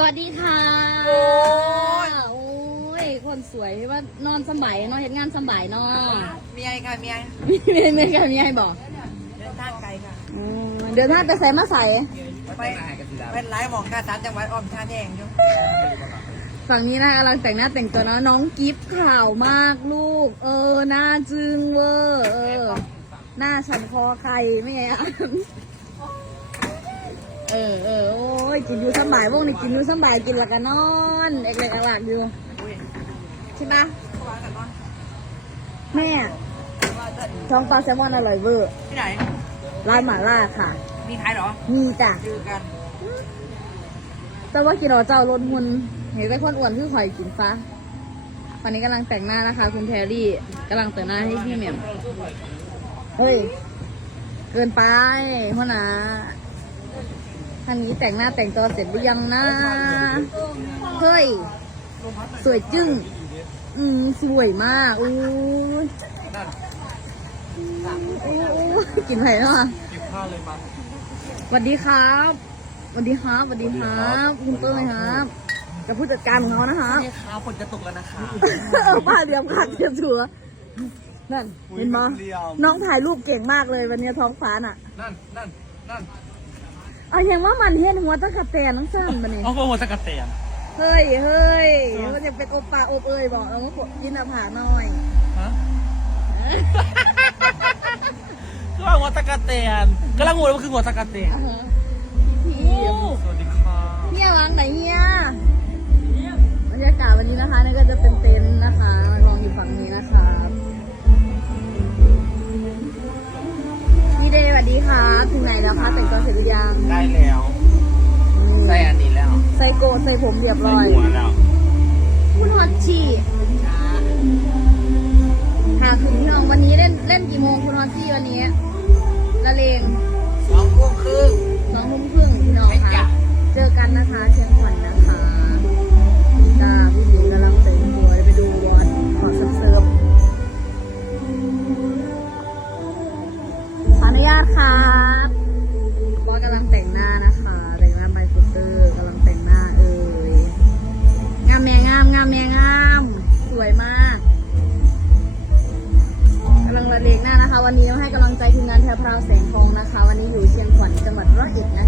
สวัสดีค่ะโอ้ย โอ้ย คนสวยที่ว่านอนสำบายเนอนเห็นงานสำบายเนอนเมียค่ะเมียมีเมียเมียกันมีให้บอกเดินทางไกลค่ะ อืมเดี๋ยวถ้าไปใส่มาใส่ไปเป็นหลายหมองค่ะสามจังหวัดอ้อมชาแดงอยู่ฝั่งนี้นะกำลังแต่งหน้าแต่งตัวนะน้องกิฟต์ข่าวมากลูก เออ หน้าจึงเวอร์เออ หน้าฉันคอใครไม่ไงอะ เออเออโอ้ ยกินอยู่สำบายวงนี่กินอยู่สำบายกินและกันนอนเอกเล็กอลากอยู่อุ้ยใช่ปะวางกันนอนแม่ว่าจะท้องปลาแซลมอนอร่อยเวอร์ที่ไหนร้านหม่าล่าค่ะ มีขายเหรอ มีจ้ะเจอกัน แต่ว่ากินเอาเจ้าลดหุ่นเห็นแต่คนอ้วนคือข่อยกินฟ้าตอนนี้กำลังแต่งหน้านะคะ คุณแพรรี่กำลังแต่งหน้าให้พี่เหมียมเฮ้ย เกินไปพ่อนะ ท่านนี้แต่งหน้าแต่งตัวเสร็จหรือยังนะเฮ้ย สวยจึ้ง อืมสวยมากอู้ยอู้ยกินไผ่เนาะกินข้าวเลยมั้งสวัสดีครับสวัสดีครับสวัสดีครับคุณเต้ยครับกับผู้จัดการของเขานะคะนี่ข้าวฝนจะตกแล้วนะคะเอาผ้าเดียมขาดเทียมชัวนั่นเห็นไหมน้องถ่ายรูปเก่งมากเลยวันนี้ท้องฟ้าน่ะ นั่นนั่นนั่น เอาอย่างว่ามันเห็นหัวตะกะแตนน้องสั้นมาเนี่ยเอาโฟมสกัดเตียนเฮ้ยเฮ้ยมันจะเป็นโอปาโอบเอ้ยบอกเอามาขดกินอาผาหน่อยฮะก็ว่าหัวตะกะเตียนกำลังงงว่าคือหัวตะกะเตียนพี่สวัสดีค่ะ เฮียวางไหนเฮียบรรยากาศวันนี้นะคะนี่ก็จะเป็นเต็นท์ ถึงไหนแล้วคะแต่งตัวเสร็จหรือยังได้แล้วใส่อันนี้แล้วใส่โกนใส่ผมเรียบร้อย หัวแล้วคุณฮอตชี่ค่ะคุณพี่น้องวันนี้เล่นเล่นกี่โมงคุณฮอตชี่วันนี้ ละเลงสองทุ่มครึ่ง สองทุ่มครึ่งพี่น้องใช่ค่ะ จ้ะ เจอกันนะคะเชียง พราวแสงทองนะคะ วันนี้อยู่เชียงขวัญจังหวัดร้อยเอ็ดนะะ